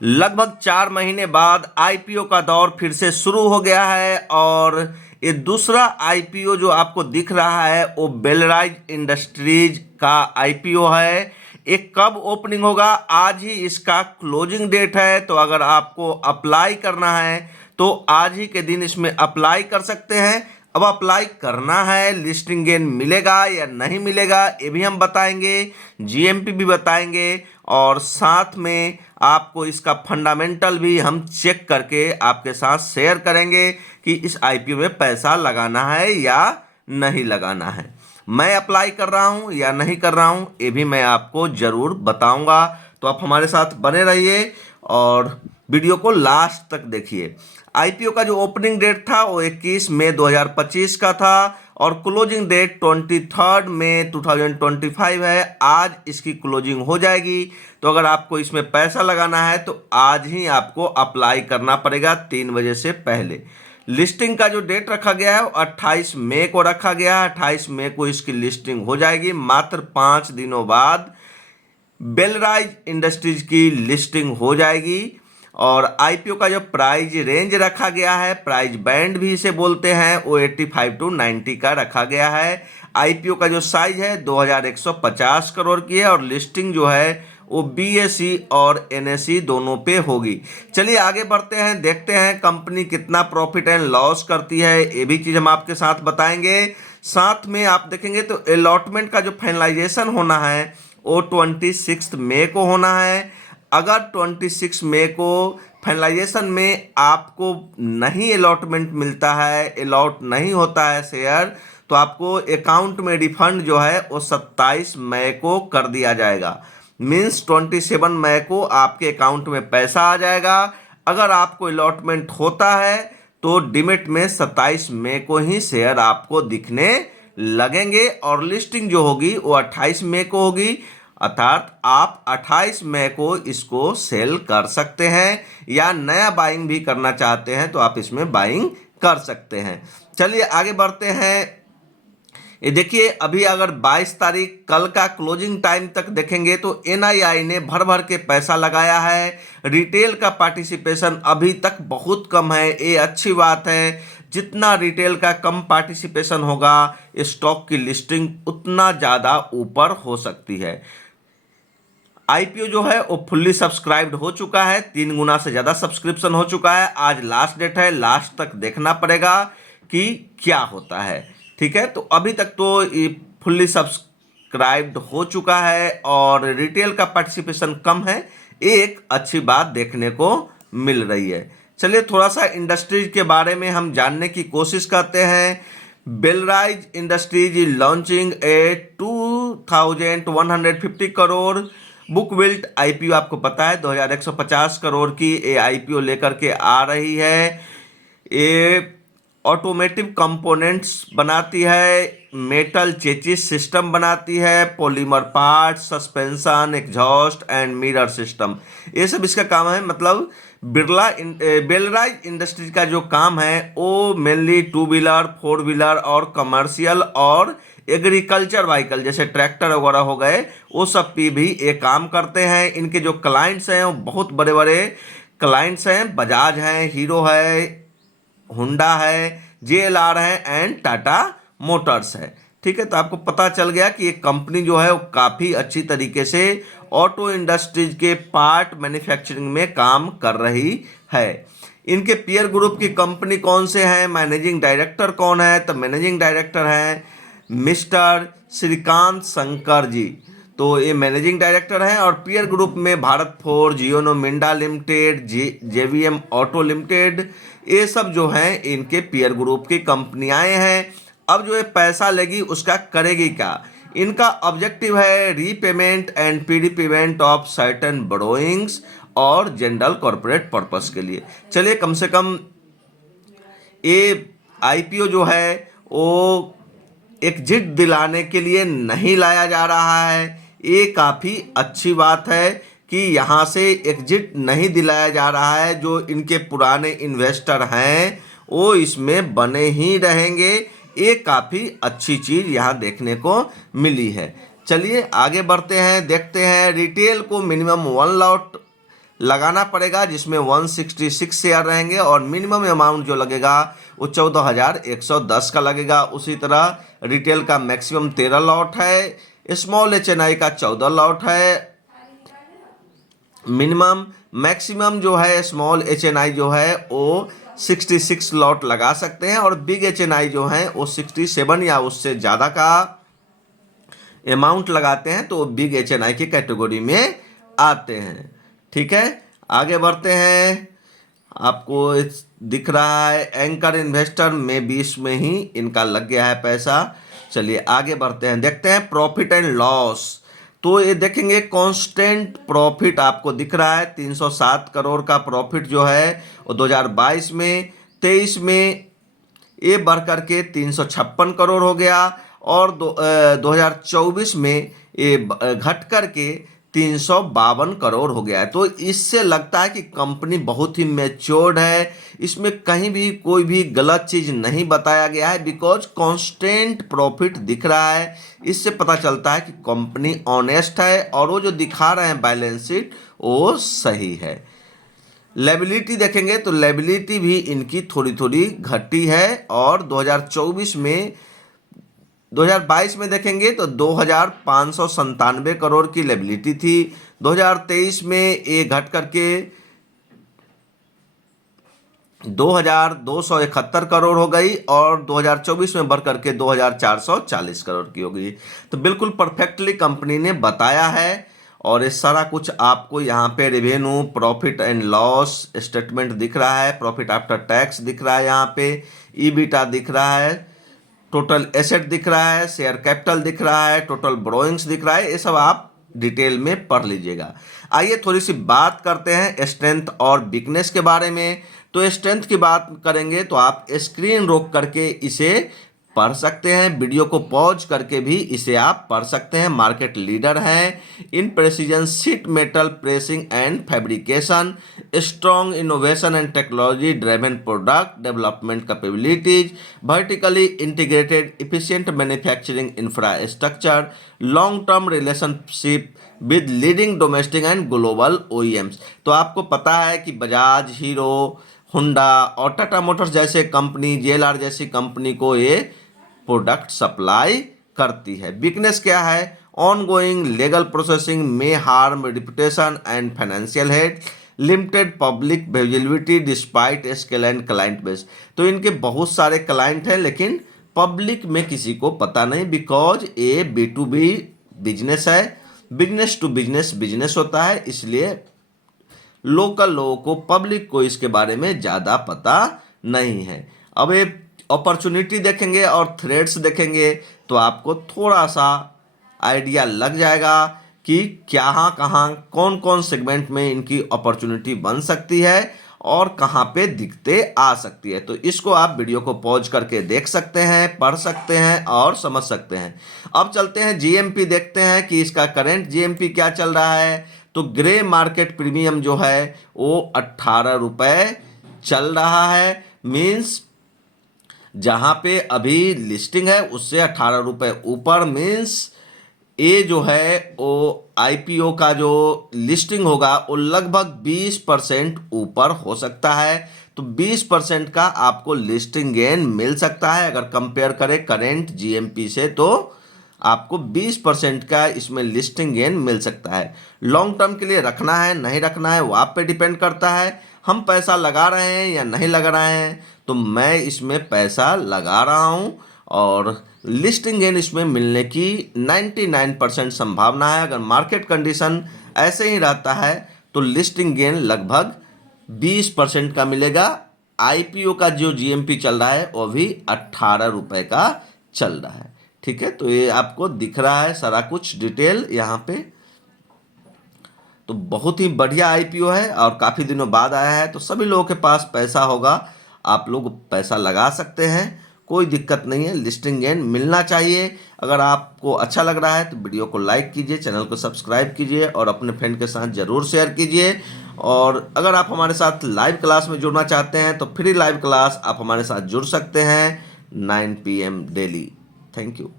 लगभग 4 महीने बाद आईपीओ का दौर फिर से शुरू हो गया है और ये दूसरा आईपीओ जो आपको दिख रहा है वो बेलराइज इंडस्ट्रीज का आईपीओ है। ये कब ओपनिंग होगा? आज ही इसका क्लोजिंग डेट है। तो अगर आपको अप्लाई करना है तो आज ही के दिन इसमें अप्लाई कर सकते हैं। अब अप्लाई करना है, लिस्टिंग गेन मिलेगा या नहीं मिलेगा ये भी हम बताएंगे, जीएमपी भी बताएंगे और साथ में आपको इसका फंडामेंटल भी हम चेक करके आपके साथ शेयर करेंगे कि इस आईपीओ में पैसा लगाना है या नहीं लगाना है। मैं अप्लाई कर रहा हूं या नहीं कर रहा हूं ये भी मैं आपको ज़रूर बताऊंगा। तो आप हमारे साथ बने रहिए और वीडियो को लास्ट तक देखिए। आईपीओ का जो ओपनिंग डेट था वो 21 मई 2025 का था और क्लोजिंग डेट 23 मई 2025 है। आज इसकी क्लोजिंग हो जाएगी। तो अगर आपको इसमें पैसा लगाना है तो आज ही आपको अप्लाई करना पड़ेगा 3 बजे से पहले। लिस्टिंग का जो डेट रखा गया है वो 28 मई को रखा गया है। 28 मई को इसकी लिस्टिंग हो जाएगी। मात्र 5 दिनों बाद बेलराइज इंडस्ट्रीज की लिस्टिंग हो जाएगी और आईपीओ का जो प्राइस रेंज रखा गया है, प्राइस बैंड भी इसे बोलते हैं, वो 85 to 90 का रखा गया है। आईपीओ का जो साइज है 2150 करोड़ की है और लिस्टिंग जो है वो बीएसई और एनएसई दोनों पे होगी। चलिए आगे बढ़ते हैं, देखते हैं कंपनी कितना प्रॉफिट एंड लॉस करती है, ये भी चीज़ हम आपके साथ बताएंगे। साथ में आप देखेंगे तो अलॉटमेंट का जो फाइनलाइजेशन होना है वो 26 मई को होना है। अगर 26 मई को फाइनलाइजेशन में आपको नहीं अलॉटमेंट मिलता है, अलॉट नहीं होता है शेयर, तो आपको अकाउंट में रिफंड जो है वो 27 मई को कर दिया जाएगा। मीन्स 27 मई को आपके अकाउंट में पैसा आ जाएगा। अगर आपको अलॉटमेंट होता है तो डिमिट में 27 मई को ही शेयर आपको दिखने लगेंगे और लिस्टिंग जो होगी वो 28 मई को होगी। अर्थात आप 28 मई को इसको सेल कर सकते हैं या नया बाइंग भी करना चाहते हैं तो आप इसमें बाइंग कर सकते हैं। चलिए आगे बढ़ते हैं। ये देखिए अभी अगर 22 तारीख कल का क्लोजिंग टाइम तक देखेंगे तो एनआईआई ने भर भर के पैसा लगाया है। रिटेल का पार्टिसिपेशन अभी तक बहुत कम है, ये अच्छी बात है। जितना रिटेल का कम पार्टिसिपेशन होगा स्टॉक की लिस्टिंग उतना ज़्यादा ऊपर हो सकती है। आईपीओ जो है वो फुल्ली सब्सक्राइब्ड हो चुका है, 3 गुना से ज़्यादा सब्सक्रिप्शन हो चुका है। आज लास्ट डेट है, लास्ट तक देखना पड़ेगा कि क्या होता है। ठीक है, तो अभी तक तो ये फुल्ली सब्सक्राइब्ड हो चुका है और रिटेल का पार्टिसिपेशन कम है, एक अच्छी बात देखने को मिल रही है। चलिए थोड़ा सा इंडस्ट्रीज के बारे में हम जानने की कोशिश करते हैं। Belrise industries is launching a 2150 crore book built IPO. आपको पता है 2150 करोड़ की ये आईपीओ लेकर के आ रही है। ये ऑटोमेटिव कंपोनेंट्स बनाती है, मेटल चेचिस सिस्टम बनाती है, polymer parts, suspension, exhaust and mirror system, ये सब इसका काम है। मतलब बेलराइज इंडस्ट्रीज का जो काम है वो मेनली 2 व्हीलर, 4 व्हीलर और कमर्शियल और एग्रीकल्चर व्हीकल जैसे ट्रैक्टर वगैरह हो गए वो सब पे भी ये काम करते हैं। इनके जो क्लाइंट्स हैं वो बहुत बड़े बड़े क्लाइंट्स हैं, बजाज हैं, हीरो है, हुंडा है, जेएलआर है एंड टाटा मोटर्स है। ठीक है, तो आपको पता चल गया कि ये कंपनी जो है वो काफ़ी अच्छी तरीके से ऑटो इंडस्ट्रीज के पार्ट मैन्युफैक्चरिंग में काम कर रही है। इनके पीयर ग्रुप की कंपनी कौन से हैं, मैनेजिंग डायरेक्टर कौन है? तो मैनेजिंग डायरेक्टर हैं मिस्टर श्रीकांत शंकर जी, तो ये मैनेजिंग डायरेक्टर हैं। और पीयर ग्रुप में Bharat forge, जियोनो Minda limited, JVM auto limited, ये सब जो हैं इनके पीयर ग्रुप की कंपनियां हैं। अब जो ये पैसा लेगी उसका करेगी क्या? इनका ऑब्जेक्टिव है repayment and prepayment of certain borrowings और जनरल कॉर्पोरेट पर्पस के लिए। चलिए कम से कम ये आईपीओ जो है वो एग्जिट दिलाने के लिए नहीं लाया जा रहा है। ये काफ़ी अच्छी बात है कि यहाँ से एग्जिट नहीं दिलाया जा रहा है। जो इनके पुराने इन्वेस्टर हैं वो इसमें बने ही रहेंगे। ये काफ़ी अच्छी चीज़ यहाँ देखने को मिली है। चलिए आगे बढ़ते हैं, देखते हैं। रिटेल को मिनिमम 1 लॉट लगाना पड़ेगा, जिसमें 166 शेयर रहेंगे और मिनिमम अमाउंट जो लगेगा वो 14,110 का लगेगा। उसी तरह रिटेल का मैक्सिमम 13 लॉट है, स्मॉल HNI का 14 लॉट है। मिनिमम मैक्सिमम जो है स्मॉल HNI जो है वो 66 लॉट लगा सकते हैं और बिग HNI जो है वो 67 या उससे ज़्यादा का अमाउंट लगाते हैं तो वो बिग HNI की कैटेगरी में आते हैं। ठीक है, आगे बढ़ते हैं। आपको दिख रहा है एंकर इन्वेस्टर में 20 में ही इनका लग गया है पैसा। चलिए आगे बढ़ते हैं, देखते हैं प्रॉफिट एंड लॉस। तो ये देखेंगे कांस्टेंट प्रॉफिट आपको दिख रहा है 307 करोड़ का प्रॉफिट जो है वो 2022 में, 23 में ये बढ़ करके 356 करोड़ हो गया और 2024 में ये घट करके 352 करोड़ हो गया है। तो इससे लगता है कि कंपनी बहुत ही मैच्योर्ड है, इसमें कहीं भी कोई भी गलत चीज़ नहीं बताया गया है, बिकॉज कांस्टेंट प्रॉफिट दिख रहा है। इससे पता चलता है कि कंपनी ऑनेस्ट है और वो जो दिखा रहे हैं बैलेंस शीट वो सही है। लायबिलिटी देखेंगे तो लायबिलिटी भी इनकी थोड़ी थोड़ी घटी है और 2022 में देखेंगे तो 2,597 करोड़ की लायबिलिटी थी। 2023 में ये घट करके 2,271 करोड़ हो गई और 2024 में बढ़ करके 2,440 करोड़ की हो गई। तो बिल्कुल परफेक्टली कंपनी ने बताया है और ये सारा कुछ आपको यहाँ पे revenue, profit and loss statement दिख रहा है, प्रॉफिट आफ्टर टैक्स दिख रहा है, यहाँ पे ईबिटा दिख रहा है, टोटल एसेट दिख रहा है, शेयर कैपिटल दिख रहा है, टोटल बोरोइंग्स दिख रहा है। ये सब आप डिटेल में पढ़ लीजिएगा। आइए थोड़ी सी बात करते हैं स्ट्रेंथ और वीकनेस के बारे में। तो स्ट्रेंथ की बात करेंगे तो आप स्क्रीन रोक करके इसे पढ़ सकते हैं, वीडियो को पॉज करके भी इसे आप पढ़ सकते हैं। मार्केट लीडर है in precision sheet metal pressing and fabrication, strong innovation and technology driven product development capabilities, vertically integrated efficient manufacturing infrastructure, long term relationship with leading domestic and global OEMs। तो आपको पता है कि Bajaj, hero, Honda और Tata Motors जैसे company, JLR जैसी company को ये प्रोडक्ट सप्लाई करती है। वीकनेस क्या है? ऑनगोइंग लीगल प्रोसेसिंग में harm reputation and financial head, limited public visibility despite scale and client base. तो इनके बहुत सारे क्लाइंट हैं लेकिन पब्लिक में किसी को पता नहीं, बिकॉज ये B2B बिजनेस है, बिजनेस टू बिजनेस होता है, इसलिए लोकल लोगों को, पब्लिक को इसके बारे में ज़्यादा पता नहीं है। अब ये अपॉर्चुनिटी देखेंगे और थ्रेड्स देखेंगे तो आपको थोड़ा सा आइडिया लग जाएगा कि कहाँ कौन कौन सेगमेंट में इनकी अपॉर्चुनिटी बन सकती है और कहाँ पे दिखते आ सकती है। तो इसको आप वीडियो को पॉज करके देख सकते हैं, पढ़ सकते हैं और समझ सकते हैं। अब चलते हैं GMP, देखते हैं कि इसका करंट GMP क्या चल रहा है। तो ग्रे मार्केट प्रीमियम जो है वो 18 रुपये चल रहा है, मीन्स जहाँ पे अभी लिस्टिंग है उससे 18 रुपये ऊपर, मीन्स ये जो है वो IPO का जो लिस्टिंग होगा वो लगभग 20% ऊपर हो सकता है। तो 20% का आपको लिस्टिंग गेन मिल सकता है अगर कंपेयर करें करेंट GMP से, तो आपको 20% का इसमें लिस्टिंग गेन मिल सकता है। लॉन्ग टर्म के लिए रखना है नहीं रखना है वो आप पे डिपेंड करता है। हम पैसा लगा रहे हैं या नहीं लगा रहे हैं, तो मैं इसमें पैसा लगा रहा हूं और लिस्टिंग गेन इसमें मिलने की 99% संभावना है। अगर मार्केट कंडीशन ऐसे ही रहता है तो लिस्टिंग गेन लगभग 20% का मिलेगा। IPO का जो GMP चल रहा है वो भी 18 रुपये का चल रहा है। ठीक है, तो ये आपको दिख रहा है सारा कुछ डिटेल यहाँ पे। तो बहुत ही बढ़िया IPO है और काफ़ी दिनों बाद आया है, तो सभी लोगों के पास पैसा होगा, आप लोग पैसा लगा सकते हैं, कोई दिक्कत नहीं है। लिस्टिंग गेन मिलना चाहिए। अगर आपको अच्छा लग रहा है तो वीडियो को लाइक कीजिए, चैनल को सब्सक्राइब कीजिए और अपने फ्रेंड के साथ ज़रूर शेयर कीजिए। और अगर आप हमारे साथ लाइव क्लास में जुड़ना चाहते हैं तो फ्री लाइव क्लास आप हमारे साथ जुड़ सकते हैं 9 PM डेली। Thank you.